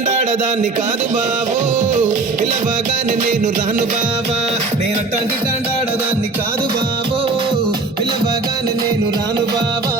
టాండాడదాన్ని కాదు బావో, పిలవగానే నేను రాను బావా. నేనట్లాంటి టాండాడదాన్ని కాదు బావో, పిలవగానే నేను రాను బావా.